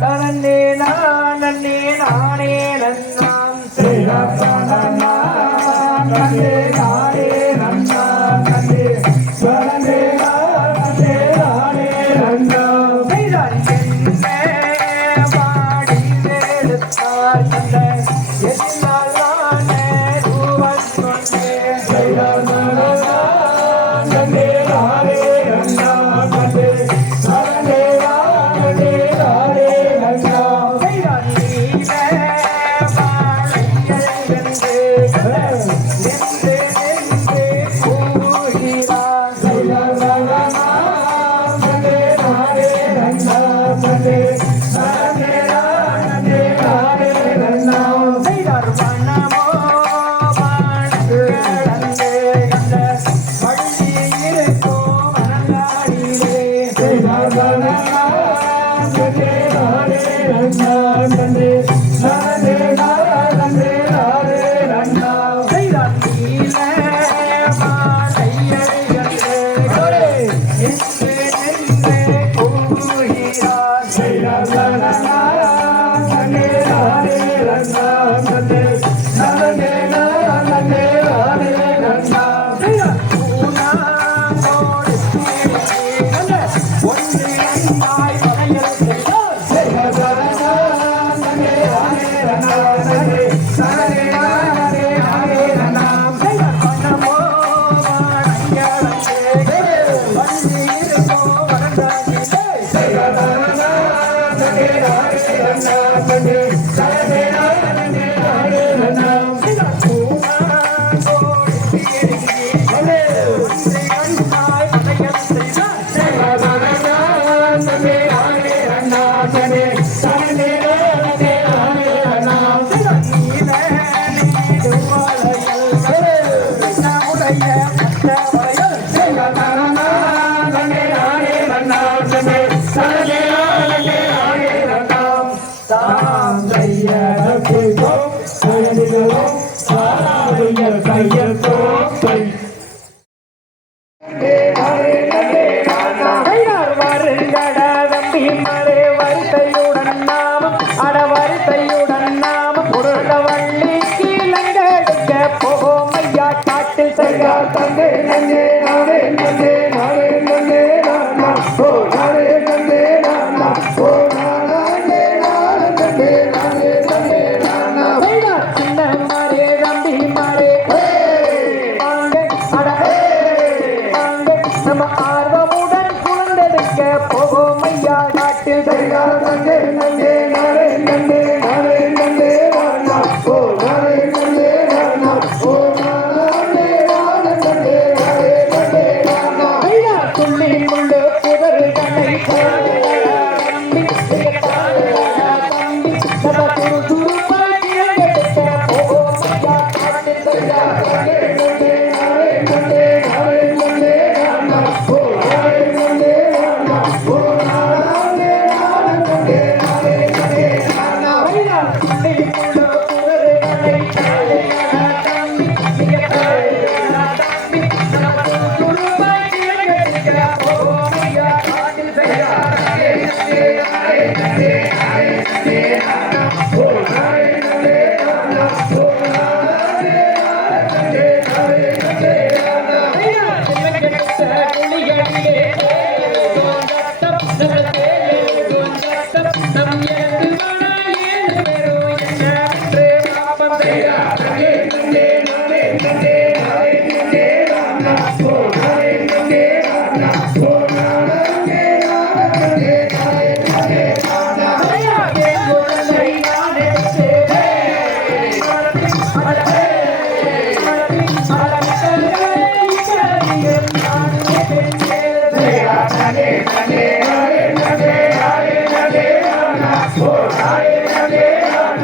தனன்னே நானே நானே நன்னாம். சிறப்பான நான் நன்னே நான். Barbana. Tchau. Sarangya go.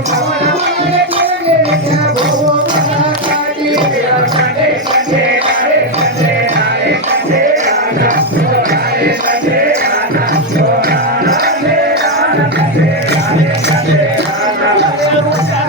விட்டு கண்டர்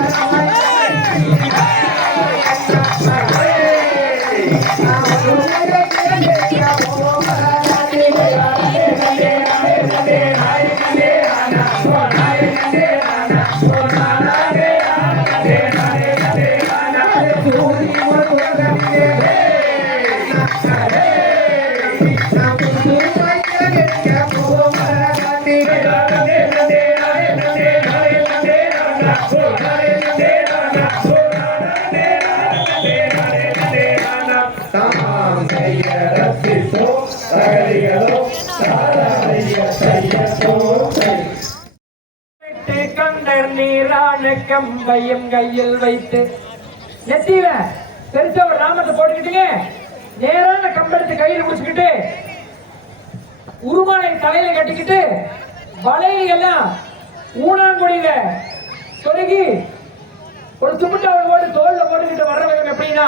கம்பையும் கையில் வைத்து நெத்தியில பெருசா ஒரு ராமத்தை போட்டுக்கிட்டீங்க நேரான கம்பெடுத்து கையில் முடிச்சுக்கிட்டு உருமானை தலையில கட்டிக்கிட்டு வளையல் எல்லாம் ஊனாங்குடியில சொருகி ஒரு தும்பிட்டாவை போட்டு தோல்ல போட்டுக்கிட்டு வர்ற விதம் எப்படின்னா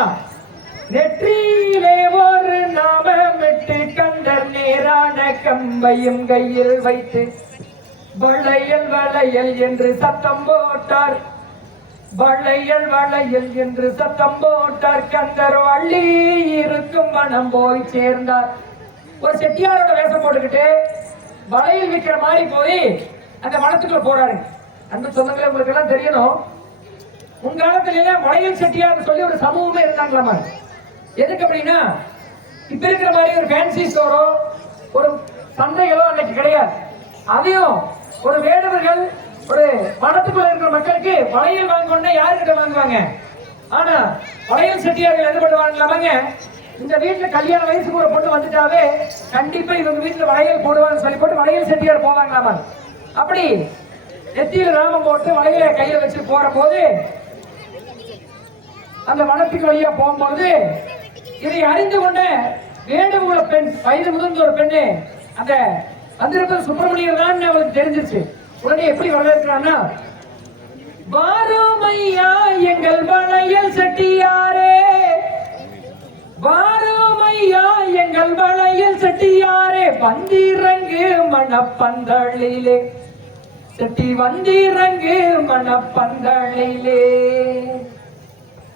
நெற்றியிலே ஒரு நாமமிட்டு கண்டர் நேரான கம்பையும் கையில் வைத்து வளையல் வளையல் என்று சத்தம் போட்டார். வளையல் வளையல் என்று சத்தம் போட்டார். கந்தர் அள்ளி இருக்கும் மனம் போய் சேர்ந்தார். ஒரு செட்டியாரோட வேஷம் போட்டுக்கிட்டு வளையல் விற்கிற மாதிரி போய் அந்த மனத்துக்குள்ள போறாரு. அந்த சொந்தங்களே உங்களுக்கு எல்லாம் தெரியணும். முன்காலத்துல எல்லாம் வளையல் செட்டியார்னு சொல்லி ஒரு சமூகமே இருந்தாங்களாமா எதுக்கு அப்படின்னா இப்ப இருக்கிற மாதிரி ஒரு ஃபேன்சி ஸ்டோரோ ஒரு சந்தைகளோ அன்னைக்கு கிடையாது. அதையும் ஒரு வேடவர்கள் ஒரு மனத்துக்குள்ள இருக்கிற மக்களுக்கு வளையல் வாங்கணும்னா யாருக்கிட்ட வாங்குவாங்க? ஆனா வளையல் செட்டியார்கள் என்ன பண்ணுவாங்களாமாங்க இந்த வீட்டுல கல்யாண வயசுக்கு ஒரு பொண்ணு வந்துட்டாவே கண்டிப்பா இவங்க வீட்டுல வளையல் போடுவான்னு சொல்லி போட்டு வளையல் செட்டியார் போவாங்களாமா அப்படி நெத்தியில் ராமம் போட்டு வளையல கையில வச்சு போற போது அந்த வனத்துக்கு வழியா போகும்போது இதை அறிந்து கொண்ட வேடுகுல பெண் வயது முதிர்ந்த ஒரு பெண்ணு அந்த வந்திருப்பது சுப்பிரமணியர் தான் அவளுக்கு தெரிஞ்சிச்சு உடனே எப்படி வரவேற்கிறான்னா வாரோமையா எங்கள் வளையல் செட்டியாரே வாரோமையா எங்கள் வளையல் செட்டியாரே வந்திறங்கு மணப்பந்தளிலே செட்டி வந்திறங்கு மணப்பந்தளிலே.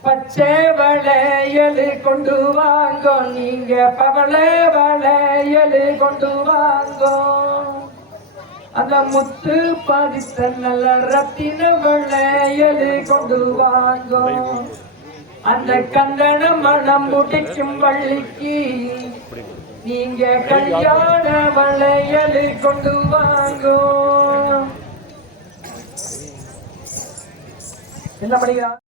பச்சை வளையல் கொண்டு வாங்கோ நீங்க பவளை வளையல் கொண்டு வாங்கோ. அந்த முத்து பதித்த நல்ல ரத்தின வளையல் கொண்டு வாங்கோ. அந்த கந்தன மனம் முடிக்கும் வள்ளிக்கு நீங்க கல்யாண வளையல் கொண்டு வாங்கோ. என்ன படிக்கிறான்?